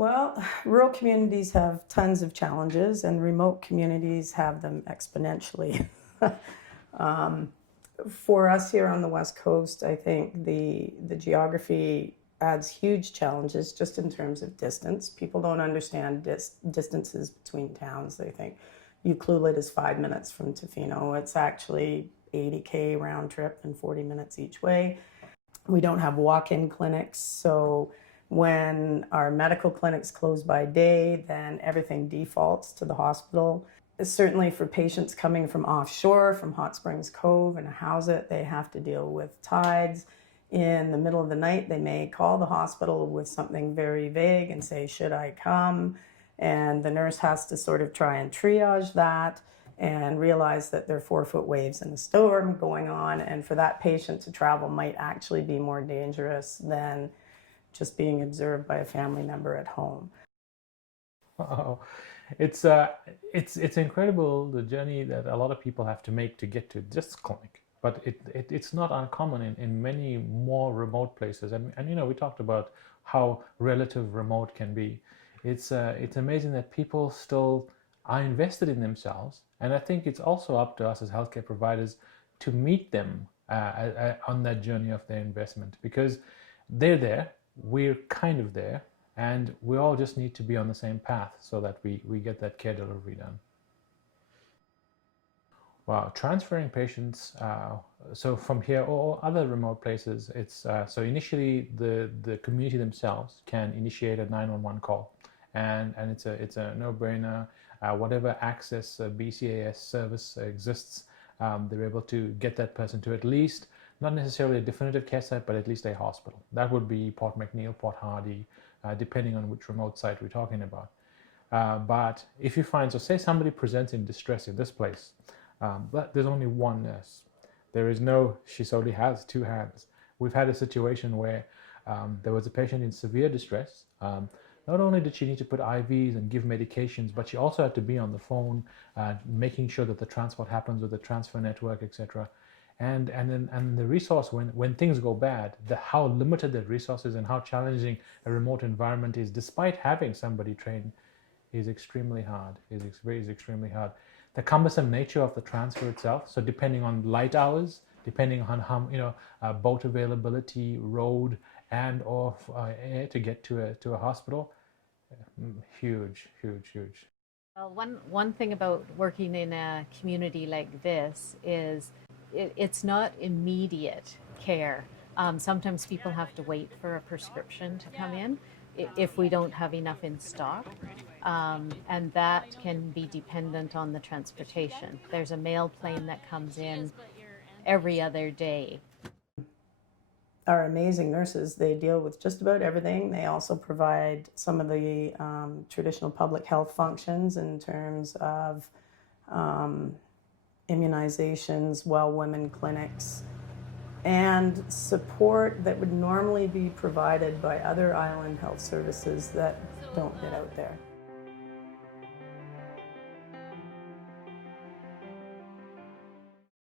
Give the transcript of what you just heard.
Well, rural communities have tons of challenges, and remote communities have them exponentially. um, for us here on the West Coast, I think the geography adds huge challenges just in terms of distance. People don't understand distances between towns. They think Kyuquot is 5 minutes from Tofino. It's actually 80K round trip and 40 minutes each way. We don't have walk-in clinics, so when our medical clinics close by day, then everything defaults to the hospital. Certainly for patients coming from offshore, from Hot Springs Cove and Howsett, they have to deal with tides. In the middle of the night, they may call the hospital with something very vague and say, should I come? And the nurse has to sort of try and triage that and realize that there are 4-foot waves in a storm going on. And for that patient to travel might actually be more dangerous than just being observed by a family member at home. Wow. It's incredible, the journey that a lot of people have to make to get to this clinic. But it's not uncommon in many more remote places. And you know, we talked about how relative remote can be. It's amazing that people still are invested in themselves. And I think it's also up to us as healthcare providers to meet them on that journey of their investment, because they're there, we're kind of there, and we all just need to be on the same path so that we get that care delivery done. Wow, transferring patients, so from here or other remote places, it's so initially the community themselves can initiate a 911 call, and it's a no-brainer. Whatever access BCAS service exists, they're able to get that person to at least, not necessarily a definitive care site, but at least a hospital. That would be Port McNeill, Port Hardy, depending on which remote site we're talking about. But if you find, so say somebody presents in distress in this place, but there's only one nurse. There is no, she only has 2 hands. We've had a situation where there was a patient in severe distress. Not only did she need to put IVs and give medications, but she also had to be on the phone, making sure that the transport happens with the transfer network, etc. And the resource, when things go bad, how limited the resources and how challenging a remote environment is, despite having somebody trained, is extremely hard. Is extremely hard. The cumbersome nature of the transfer itself. So depending on light hours, depending on how, you know, boat availability, road, and or air to get to a hospital, huge. Well, one thing about working in a community like this is it's not immediate care. Sometimes people have to wait for a prescription to come in if we don't have enough in stock, and that can be dependent on the transportation. There's a mail plane that comes in every other day. Our amazing nurses, they deal with just about everything. They also provide some of the traditional public health functions in terms of immunizations, well women clinics, and support that would normally be provided by other island health services that don't get out there.